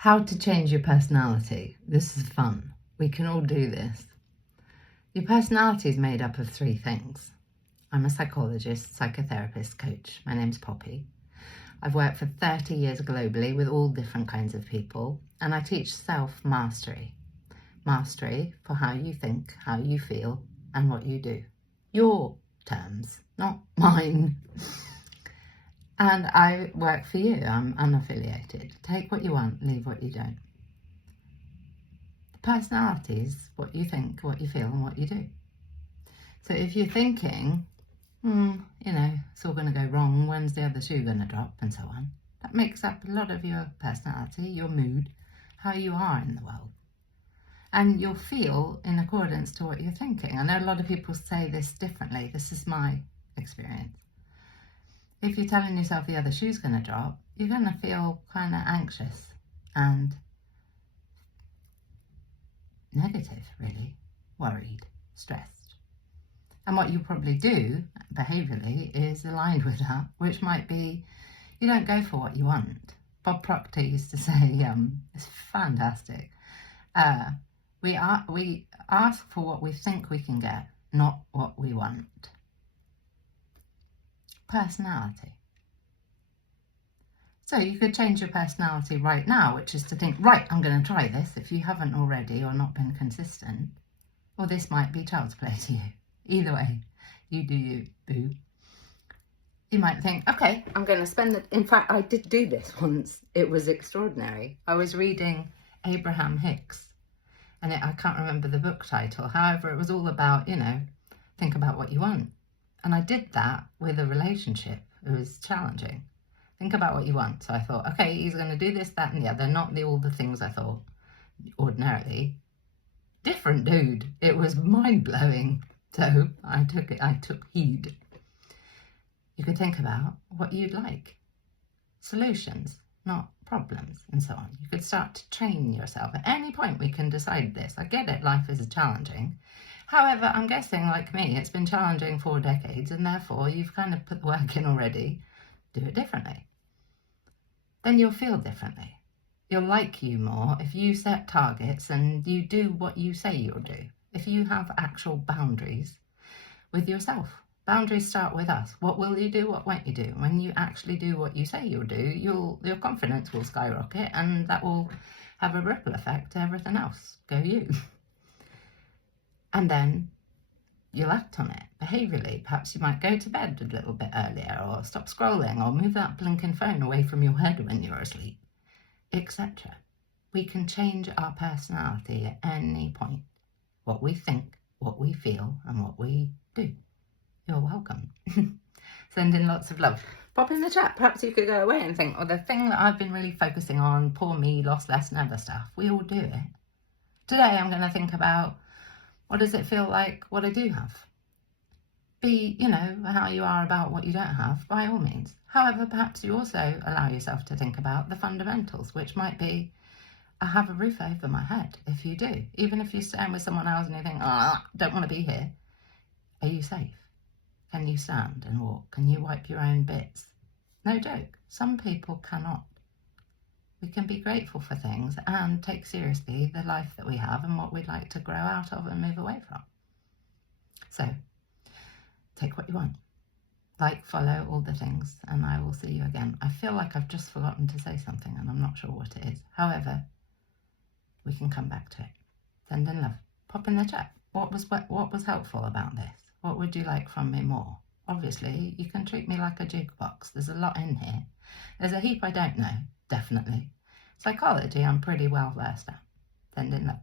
How to change your personality. This is fun. We can all do this. Your personality is made up of 3 things. I'm a psychologist, psychotherapist, coach. My name's Poppy. I've worked for 30 years globally with all different kinds of people, and I teach self-mastery. Mastery for how you think, how you feel, and what you do. Your terms, not mine. And I work for you. I'm unaffiliated. Take what you want, leave what you don't. The personality is what you think, what you feel, and what you do. So if you're thinking, it's all going to go wrong, when's the other shoe going to drop, and so on, that makes up a lot of your personality, your mood, how you are in the world. And you'll feel in accordance to what you're thinking. I know a lot of people say this differently. This is my experience. If you're telling yourself the other shoe's going to drop, you're going to feel kind of anxious and negative, really, worried, stressed. And what you probably do behaviourally is aligned with that, which might be you don't go for what you want. Bob Proctor used to say, it's fantastic. We ask for what we think we can get, not what we want. Personality. So you could change your personality right now, which is to think, right, I'm going to try this if you haven't already or not been consistent. Or this might be child's play to you. Either way, you do you, boo. You might think, okay, I'm going to spend it. In fact, I did do this once. It was extraordinary. I was reading Abraham Hicks, and I can't remember the book title. However, it was all about, think about what you want. And I did that with a relationship. It was challenging. Think about what you want. So I thought, okay, he's going to do this, that, and the other. Not all the things I thought ordinarily. Different dude. It was mind-blowing. So I took heed. You could think about what you'd like. Solutions, not problems, and so on. You could start to train yourself. At any point we can decide this. I get it, life is challenging. However, I'm guessing, like me, it's been challenging for decades, and therefore you've kind of put the work in already. Do it differently. Then you'll feel differently. You'll like you more if you set targets and you do what you say you'll do. If you have actual boundaries with yourself. Boundaries start with us. What will you do? What won't you do? When you actually do what you say you'll do, your confidence will skyrocket, and that will have a ripple effect to everything else. Go you. And then you'll act on it behaviourally. Perhaps you might go to bed a little bit earlier, or stop scrolling, or move that blinking phone away from your head when you're asleep, etc. We can change our personality at any point. What we think, what we feel, and what we do. You're welcome. Send in lots of love. Pop in the chat. Perhaps you could go away and think, the thing that I've been really focusing on, poor me, lost less, never stuff. We all do it. Today I'm going to think about, what does it feel like what I do have? Be, how you are about what you don't have, by all means. However, perhaps you also allow yourself to think about the fundamentals, which might be, I have a roof over my head, if you do. Even if you're staying with someone else and you think, don't want to be here. Are you safe? Can you stand and walk? Can you wipe your own bits? No joke. Some people cannot. We can be grateful for things and take seriously the life that we have and what we'd like to grow out of and move away from. So, take what you want. Like, follow, all the things, and I will see you again. I feel like I've just forgotten to say something and I'm not sure what it is. However, we can come back to it. Send in love. Pop in the chat. What was helpful about this? What would you like from me more? Obviously, you can treat me like a jukebox. There's a lot in here. There's a heap I don't know, definitely. Psychology, I'm pretty well versed at. Send in love.